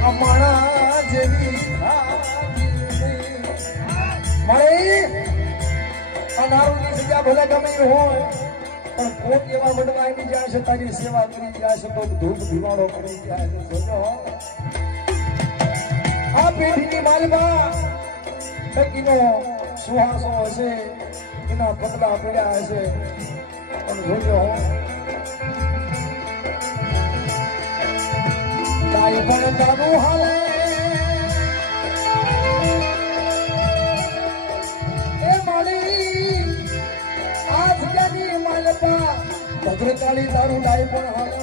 અમારા જેવી મળે અનારોની સજા ભલે ગમે હોય પણ કોક એવા વડવાઈની જાય છે તારી સેવા કરી જાય છે તો ધૂપ ધીવાળો કરી જાય છે જોજો આ પેઢીની માલમાં ટકીનો સુહાસો હશે એના પગલા પડ્યા હશે પણ જોજો કાંઈ પણ તારું હાલે એ માળી આ જગ્યાની માલપા ભદ્રકાળી તારું ડાય પણ હાલે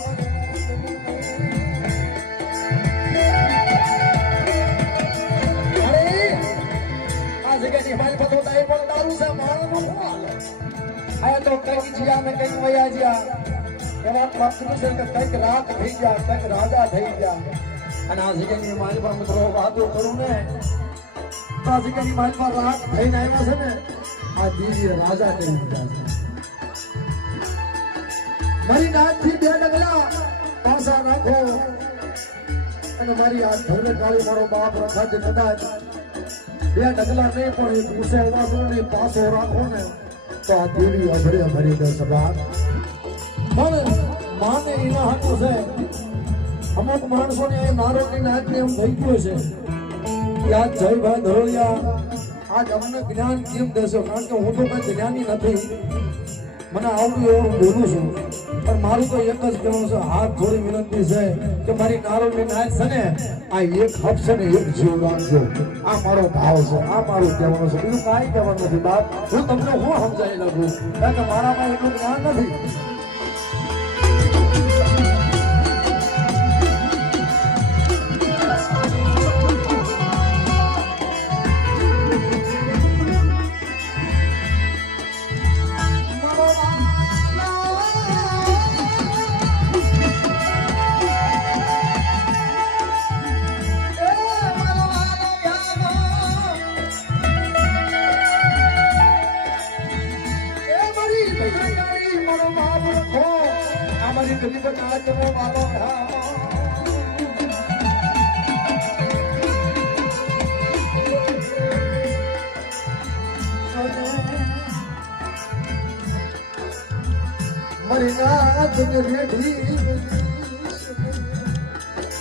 આ જગ્યાની માલપા તો ડાય પણ તારું છે માળનું હાલે આ તો કઈ જ્યાં ને કઈ વયા જ્યાં એવા પાત્ર છે કે કંઈક રાત થઈ ગયા કંઈક રાજા થઈ ગયા અને આ જગ્યાની માલપા મિત્રો વાતો કરું ને તો આ જગ્યાની માલપા રાત થઈને આવ્યા છે ને આ દિવ્ય રાજા કરી દીધા છે મારી નાથથી બે ડગલા પાસા રાખો અને મારી આ ધોલે કાળી મારો બાપ રખાજી કદાચ બે ડગલા નહીં પણ એક ગુસ્સે વાસણ પાસો રાખો ને તો આ દેવી અભરે ભરી દે સભા પણ માને એના હાથો છે અમુક માણસોને નારોની નાચને એમ થઈ ગયું છે યાદ જયભાઈ ધરોલિયા આજ અમને જ્ઞાન કેમ દેશો કારણ કે હું તો કઈ જ્ઞાની નથી મને આવડું એવું બોલું છું પણ મારું તો એક જ કહેવાનું છે હાથ જોડી વિનંતી છે કે મારી નારોની નાચ છે ને આ એક હપ છે ને એક જીવ રાખજો આ મારો ભાવ છે આ મારું કહેવાનું છે બીજું કાંઈ કહેવાનું નથી બાપ હું તમને હું સમજાવી લખું કારણ કે મારામાં એટલું જ્ઞાન નથી ગરીબ નાચનો વાલો મરી નાચ રેડી